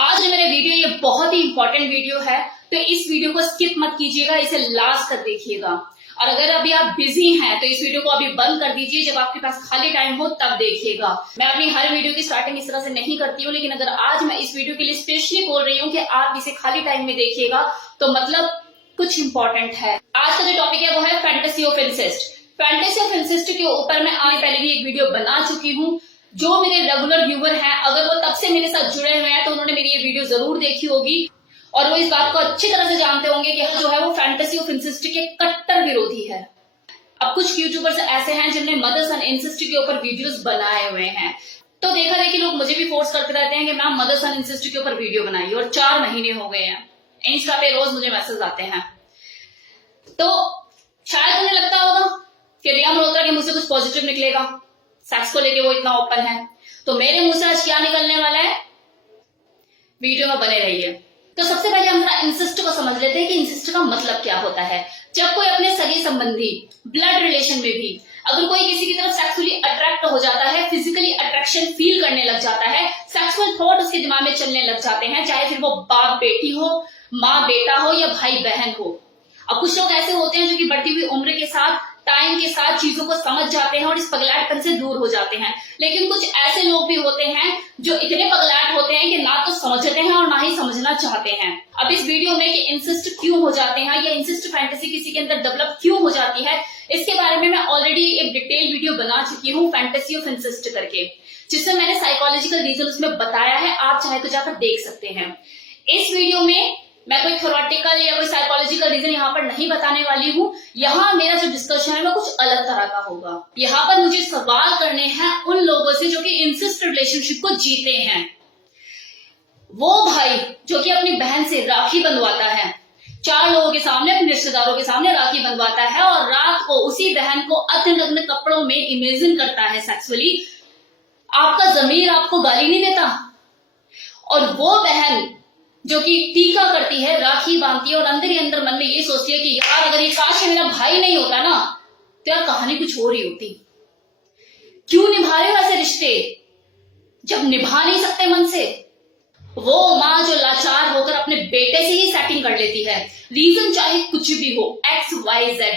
आज जो मेरा वीडियो ये बहुत ही इंपॉर्टेंट वीडियो है, तो इस वीडियो को स्किप मत कीजिएगा, इसे लास्ट तक देखिएगा। और अगर अभी आप बिजी हैं तो इस वीडियो को अभी बंद कर दीजिए, जब आपके पास खाली टाइम हो तब देखिएगा। मैं अपनी हर वीडियो की स्टार्टिंग इस तरह से नहीं करती हूँ, लेकिन अगर आज मैं इस वीडियो के लिए स्पेशली बोल रही हूँ कि आप इसे खाली टाइम में देखिएगा तो मतलब कुछ इंपॉर्टेंट है। आज का जो टॉपिक है वो है fantasy of incest. Fantasy of incest के ऊपर मैं आने पहले भी एक वीडियो बना चुकी हूँ। जो मेरे रेगुलर व्यूवर हैं, अगर वो तब से मेरे साथ जुड़े हुए हैं तो उन्होंने मेरी ये वीडियो जरूर देखी होगी और वो इस बात को अच्छी तरह से जानते होंगे कि जो है वो फैंटेसी ऑफ इंसेस्ट के कट्टर विरोधी है। अब कुछ यूट्यूबर्स ऐसे हैं जिन्होंने मदर्स एंड इंसेस्ट के ऊपर वीडियोस बनाए हुए हैं, तो देखा है कि लोग मुझे भी फोर्स करते रहते हैं कि मैम मदर्स एंड इंसेस्ट के ऊपर वीडियो बनाइए, और 4 महीने हो गए हैं इंस्टा पे रोज मुझे मैसेज आते हैं। तो शायद उन्हें लगता होगा कि रिया मल्होत्रा के मुझ से कुछ पॉजिटिव निकलेगा, सेक्स को लेके वो इतना ओपन है, तो मेरे मुंह से आज क्या निकलने वाला है, वीडियो में बने रहिए। तो सबसे पहले हम इंसेस्ट को समझ लेते हैं कि इंसेस्ट का मतलब क्या होता है। जब कोई अपने सगे संबंधी ब्लड रिलेशन में भी अगर कोई किसी की तरफ सेक्सुअली अट्रैक्ट हो जाता है, फिजिकली अट्रैक्शन फील करने लग जाता है, सेक्सुअल थॉट उसके दिमाग में चलने लग जाते हैं, चाहे फिर वो बाप बेटी हो, माँ बेटा हो या भाई बहन हो। अब कुछ लोग ऐसे होते हैं जो कि बढ़ती हुई उम्र के साथ, टाइम के साथ चीजों को समझ जाते हैं और इस पगलैटपन से दूर हो जाते हैं, लेकिन कुछ ऐसे लोग भी होते हैं जो इतने पगलैट होते हैं कि ना तो समझते हैं और ना ही समझना चाहते हैं। अब इस वीडियो में कि इंसेस्ट क्यों हो जाते हैं या इंसेस्ट फैंटेसी किसी के अंदर डेवलप क्यों हो जाती है, इसके बारे में मैं ऑलरेडी एक डिटेल वीडियो बना चुकी हूँ फैंटेसी ऑफ इंसेस्ट करके, जिसमें मैंने साइकोलॉजिकल रीजन उसमें बताया है, आप चाहे तो जाकर देख सकते हैं। इस वीडियो में मैं कोई थ्योरेटिकल या कोई साइकोलॉजिकल रीजन यहाँ पर नहीं बताने वाली हूँ। यहाँ मेरा जो डिस्कशन है वो कुछ अलग तरह का होगा। यहाँ पर मुझे सवाल करने हैं उन लोगों से जो कि इंसेस्ट रिलेशनशिप को जीते हैं। वो भाई जो कि अपनी बहन से राखी बंधवाता है, 4 लोगों के सामने, अपने रिश्तेदारों के सामने राखी बंधवाता है और रात को उसी बहन को अतिनग्न कपड़ों में इमेजिन करता है सेक्सुअली। आपका जमीर आपको गाली नहीं देता? और वो बहन जो कि टीका करती है, राखी बांधती है और अंदर ही अंदर मन में ये सोचती है कि यार अगर ये काश मेरा भाई नहीं होता ना तो यार कहानी कुछ हो रही होती। क्यों निभा रहे हो ऐसे रिश्ते जब निभा नहीं सकते मन से? वो माँ जो लाचार होकर अपने बेटे से ही सेटिंग कर लेती है, रीजन चाहे कुछ भी हो, XYZ।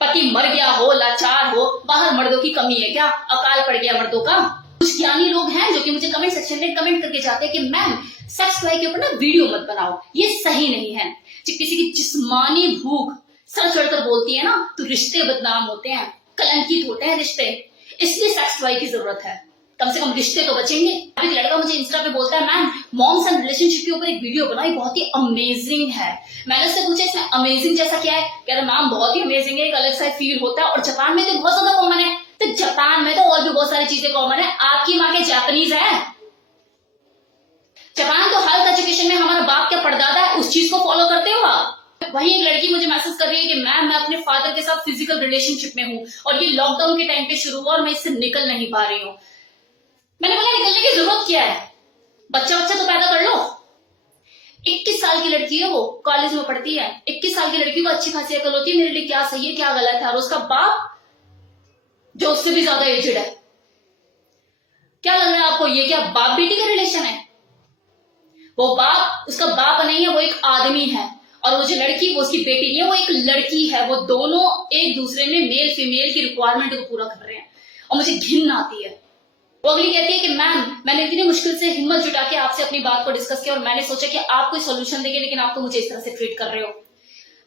पति मर गया हो, लाचार हो, बाहर मर्दों की कमी है क्या, अकाल पड़ गया मर्दों का? कुछ ज्ञानी लोग हैं जो कि मुझे कमेंट सेक्शन में कमेंट करके चाहते हैं कि मैम सेक्स टॉय के ऊपर ना वीडियो मत बनाओ, ये सही नहीं है। जब किसी की जिस्मानी भूख सर चढ़कर बोलती है ना तो रिश्ते बदनाम होते हैं, कलंकित होते हैं रिश्ते, इसलिए सेक्स टॉय की जरूरत है। कम से कम रिश्ते तो बचेंगे। अभी लड़का मुझे इंस्टा पे बोलता है मैम मॉम्स एंड रिलेशनशिप के ऊपर एक वीडियो बनाई, बहुत ही अमेजिंग है। मैंने उससे पूछा इसमें अमेजिंग जैसा क्या है? कह रहा मैम बहुत ही अमेजिंग है, एक अलग सा फील होता है और जापान में तो बहुत ज्यादा कॉमन है। तो जापान में तो और भी बहुत सारी चीजें कॉमन है, आपकी माँ के जापानीज है। जापान तो हेल्थ एजुकेशन में हमारा बाप क्या पड़दादा है, उस चीज को फॉलो करते हो आप। वहीं एक लड़की मुझे मैसेज कर रही है कि मैम मैं अपने फादर के साथ फिजिकल रिलेशनशिप में हूँ और ये लॉकडाउन के टाइम पे शुरू हुआ और मैं इससे निकल नहीं पा रही हूँ। मैंने बोला निकलने की जरूरत क्या है, बच्चा तो पैदा कर लो। 21 साल की लड़की है, वो कॉलेज में पढ़ती है। 21 साल की लड़की को अच्छी खासी अकल होती है मेरे लिए क्या सही है क्या गलत है, और उसका बाप जो उससे भी ज्यादा एजेड है। क्या लग रहा है आपको, ये क्या बाप बेटी का रिलेशन है? वो बाप उसका बाप नहीं है, वो एक आदमी है, और वो जो लड़की वो उसकी बेटी नहीं है, वो एक लड़की है। वो दोनों एक दूसरे में मेल फीमेल की रिक्वायरमेंट को पूरा कर रहे हैं और मुझे घिन आती है। वो अगली कहती है कि मैम मैंने इतनी मुश्किल से हिम्मत जुटा के आपसे अपनी बात को डिस्कस किया और मैंने सोचा कि आप कोई सोल्यूशन देंगे, लेकिन आप तो मुझे इस तरह से ट्रीट कर रहे हो।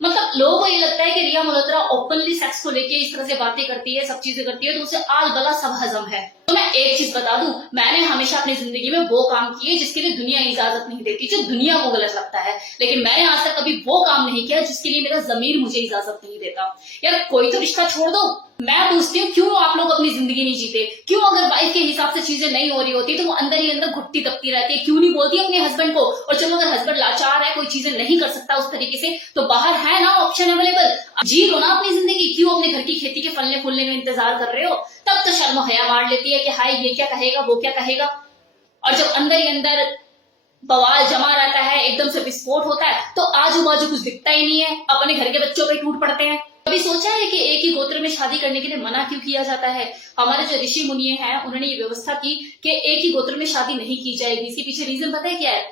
मतलब लोगों को ये लगता है कि रिया मल्होत्रा ओपनली सेक्स को लेके इस तरह से बातें करती है, सब चीजें करती है, तो उसे आल बला सब हजम है। तो मैं एक चीज बता दूं, मैंने हमेशा अपनी जिंदगी में वो काम किए जिसके लिए दुनिया इजाजत नहीं देती, जो दुनिया को गलत लगता है, लेकिन मैंने आज तक कभी वो काम नहीं किया जिसके लिए मेरा जमीर मुझे इजाजत नहीं देता। यार कोई तो रिश्ता छोड़ दो। मैं पूछती हूँ क्यों आप लोग अपनी जिंदगी नहीं जीते? क्यों अगर वाइफ के हिसाब से चीजें नहीं हो रही होती तो वो अंदर ही अंदर घुटती दबती रहती है, क्यों नहीं बोलती अपने हस्बैंड को? और चलो अगर हस्बैंड लाचार है, कोई चीजें नहीं कर सकता उस तरीके से, तो बाहर है ना ऑप्शन अवेलेबल, जी लो ना अपनी जिंदगी। क्यों अपने घर की खेती के फलने फूलने का इंतजार कर रहे हो? तब तो शर्म हया मार लेती है कि हाय ये क्या कहेगा वो क्या कहेगा। और जब अंदर ही अंदर बवाल जमा रहता है, एकदम से विस्फोट होता है, तो आजू बाजू कुछ दिखता ही नहीं है, अपने घर के बच्चों पे टूट पड़ते हैं। कभी सोचा है कि एक ही गोत्र में शादी करने के लिए मना क्यों किया जाता है? हमारे जो ऋषि मुनि हैं उन्होंने ये व्यवस्था की कि एक ही गोत्र में शादी नहीं की जाएगी। इसके पीछे रीजन पता है क्या है?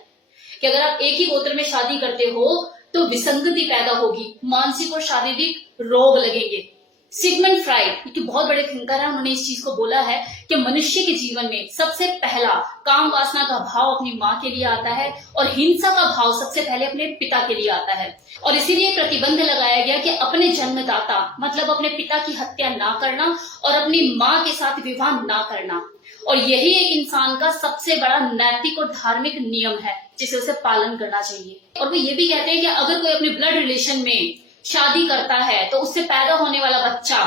कि अगर आप एक ही गोत्र में शादी करते हो तो विसंगति पैदा होगी, मानसिक और शारीरिक रोग लगेंगे। सिगमंड फ्राइड, कि बहुत बड़े थिंकर है, उन्होंने इस चीज को बोला है कि मनुष्य के जीवन में सबसे पहला काम वासना का भाव अपनी माँ के लिए आता है और हिंसा का भाव सबसे पहले अपने पिता के लिए आता है। और इसीलिए प्रतिबंध लगाया गया कि अपने जन्मदाता मतलब अपने पिता की हत्या ना करना और अपनी माँ के साथ विवाह ना करना। और यही एक इंसान का सबसे बड़ा नैतिक और धार्मिक नियम है जिसे उसे पालन करना चाहिए। और वो ये भी कहते हैं कि अगर कोई अपने ब्लड रिलेशन में शादी करता है तो उससे पैदा होने वाला बच्चा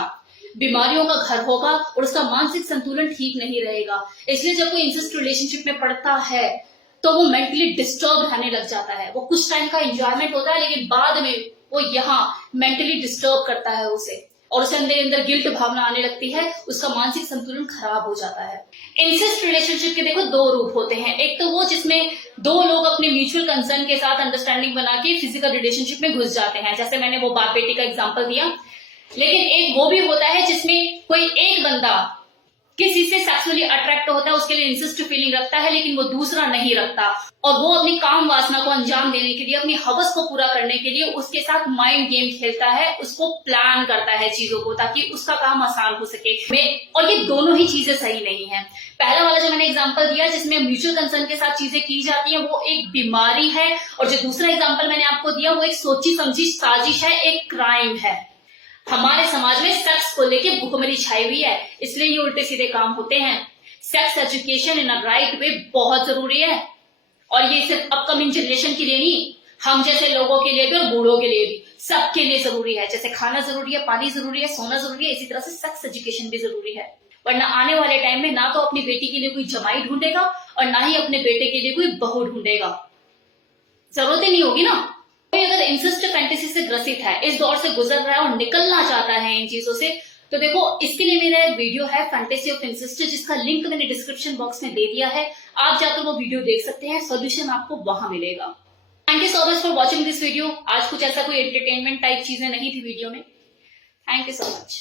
बीमारियों का घर होगा और उसका मानसिक संतुलन ठीक नहीं रहेगा। इसलिए जब कोई इंसेस्ट रिलेशनशिप में पड़ता है तो वो मेंटली डिस्टर्ब रहने लग जाता है। वो कुछ टाइम का एंजॉयमेंट होता है लेकिन बाद में वो यहाँ मेंटली डिस्टर्ब करता है उसे, और उसे अंदर अंदर गिल्ट भावना आने लगती है, उसका मानसिक संतुलन खराब हो जाता है। इंसेस्ट रिलेशनशिप के देखो दो रूप होते हैं। एक तो वो जिसमें दो लोग अपने म्यूचुअल कंसर्न के साथ अंडरस्टैंडिंग बना के फिजिकल रिलेशनशिप में घुस जाते हैं, जैसे मैंने वो बाप बेटी का एग्जांपल दिया। लेकिन एक वो भी होता है जिसमें कोई एक बंदा किसी से सेक्सुअली अट्रैक्ट होता है, उसके लिए इंसेस्ट फीलिंग रखता है, लेकिन वो दूसरा नहीं रखता, और वो अपनी काम वासना को अंजाम देने के लिए, अपनी हवस को पूरा करने के लिए उसके साथ माइंड गेम खेलता है, उसको प्लान करता है चीजों को ताकि उसका काम आसान हो सके। और ये दोनों ही चीजें सही नहीं है। पहला वाला जो मैंने एग्जांपल दिया जिसमें म्यूचुअल कंसर्न के साथ चीजें की जाती हैं वो एक बीमारी है, और जो दूसरा एग्जांपल मैंने आपको दिया वो एक सोची समझी साजिश है, एक क्राइम है। हमारे समाज में सेक्स को लेके भुखमरी छाई हुई है, इसलिए ये उल्टे सीधे काम होते हैं। Sex education in a right way बहुत जरूरी है, और ये सिर्फ अपकमिंग जनरेशन के लिए नहीं, हम जैसे लोगों के लिए भी और बूढ़ों के लिए भी, सबके लिए जरूरी है। जैसे खाना जरूरी है, पानी जरूरी है, सोना जरूरी है, इसी तरह से सेक्स एजुकेशन भी जरूरी है। वरना आने वाले टाइम में ना तो अपनी बेटी के लिए कोई जमाई ढूंढेगा और ना ही अपने बेटे के लिए कोई बहू ढूंढेगा। जरूरत ही नहीं होगी ना। कोई अगर इंसेस्ट फैंटेसी से ग्रसित है, इस दौर से गुजर रहा है और निकलना चाहता है इन चीजों से, तो देखो इसके लिए मेरा एक वीडियो है फैंटेसी ऑफ इंसेस्ट, जिसका लिंक मैंने डिस्क्रिप्शन बॉक्स में दे दिया है। आप जाकर वो वीडियो देख सकते हैं, सोल्यूशन आपको वहां मिलेगा। Thank you so much for watching this video. आज कुछ ऐसा कोई एंटरटेनमेंट टाइप चीजें नहीं थी वीडियो में। Thank you so much.